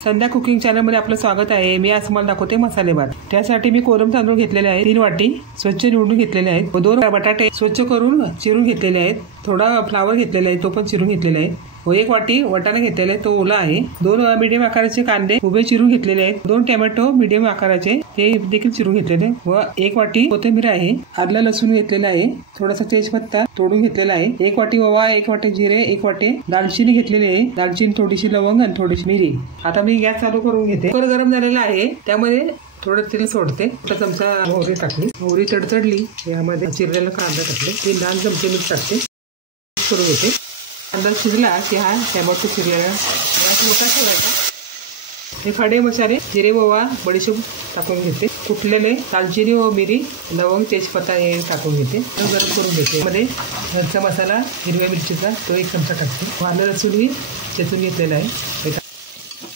संध्या cooking channel मध्ये आपलं स्वागत आहे। मी आज तुम्हाला दाखवते मसाले भात। त्यासाठी मी कोलम तांदूळ घेतलेले आहेत 3 वाटी स्वच्छ निवडून घेतलेले आहेत। 2 बटाटे स्वच्छ करून चिरून घेतलेले आहेत। थोडा फ्लावर घेतलेला आहे तो पण चिरून घेतलेला आहे। 1 वाटी वाटाणा घेतलेला आहे तो ओला आहे। 2 मीडियम आकाराचे कांदे उभे चिरून घेतलेले आहेत। 2 टोमॅटो मीडियम आकाराचे ते देखील चिरून घेतलेले व 1 वाटी कोथिंबीर आहे। आलं लसूण घेतलेला आहे। थोडासा तेजपत्ता तोडून घेतलेला आहे। 1 वाटी ओवा, 1 वाटी जिरे, 1 वाटी दालचिनी घेतलेली आहे। दालचिनी, थोडीशी लवंग आणि थोडीशी मिरी। आता मी गॅस चालू करून घेते। कुकर गरम झालेला आहे त्यामध्ये थोडं तेल सोडते। 1 चमचा मोहरी टाकली। मोहरी तडतडली यामध्ये चिरलेला कांदा टाकले। 3 लहान चमचे मीठ टाकते। करून घेते। कांदा शिजला की हा टोमॅटो चिरलेला मोठा ठेवायचा। हे खडे मसाले जिरे, ओवा, बडीशेप टाकून घेते। कुटलेले दालचिनी व मिरी, लवंग, तेजपत्ता हे टाकून घेते। गरम करून घेते। मध्ये घरचा मसाला हिरव्या मिरचीचा तो 1 चमचा टाकते। आलं लसूण चेचून घेतलेला आहे।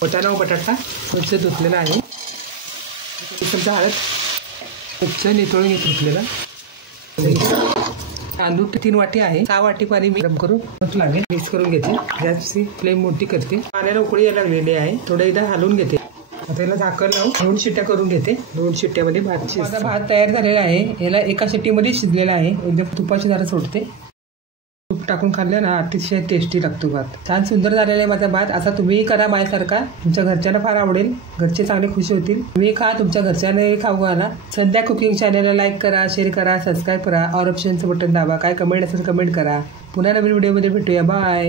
वाटाणा व बटाटा स्वच्छ धुतलेला आहे। 1 चमचा हळद स्वच्छ निथळून घेतलेला। तांदूळ 3 वाटी आहे। 6 वाटी पाणी मी गरम करून लागेल मिक्स करून घेते। गॅसची फ्लेम मोठी करते। पाण्याला उकळी यायला लागलेली आहे। थोडं एकदा हलवून घेते। आता याला झाकण लावून 2 शिट्ट्या करून घेते। 2 शिट्ट्यामध्ये भात शिजतो। माझा भात तयार झालेला आहे। याला एका शिट्टीमध्ये शिजलेला आहे। एकदम तुपाची जरा सोडते। तूप टाकून खाल्लं ना अतिशय टेस्टी लागतो भात। छान सुंदर झालेला आहे माझा भात। असा तुम्ही करा माझ्यासारखा। तुमच्या घरच्यांना फार आवडेल। घरचे चांगले खुश होतील। तुम्ही खा, तुमच्या घरच्यांना खाऊ घाला। संध्या कुकिंग चॅनलला लाईक करा, शेअर करा, सबस्क्राईब करा। ऑल ऑप्शनचं बटन दाबा। काय कमेंट असेल कमेंट करा। पुन्हा नवीन व्हिडिओमध्ये भेटूया। बाय।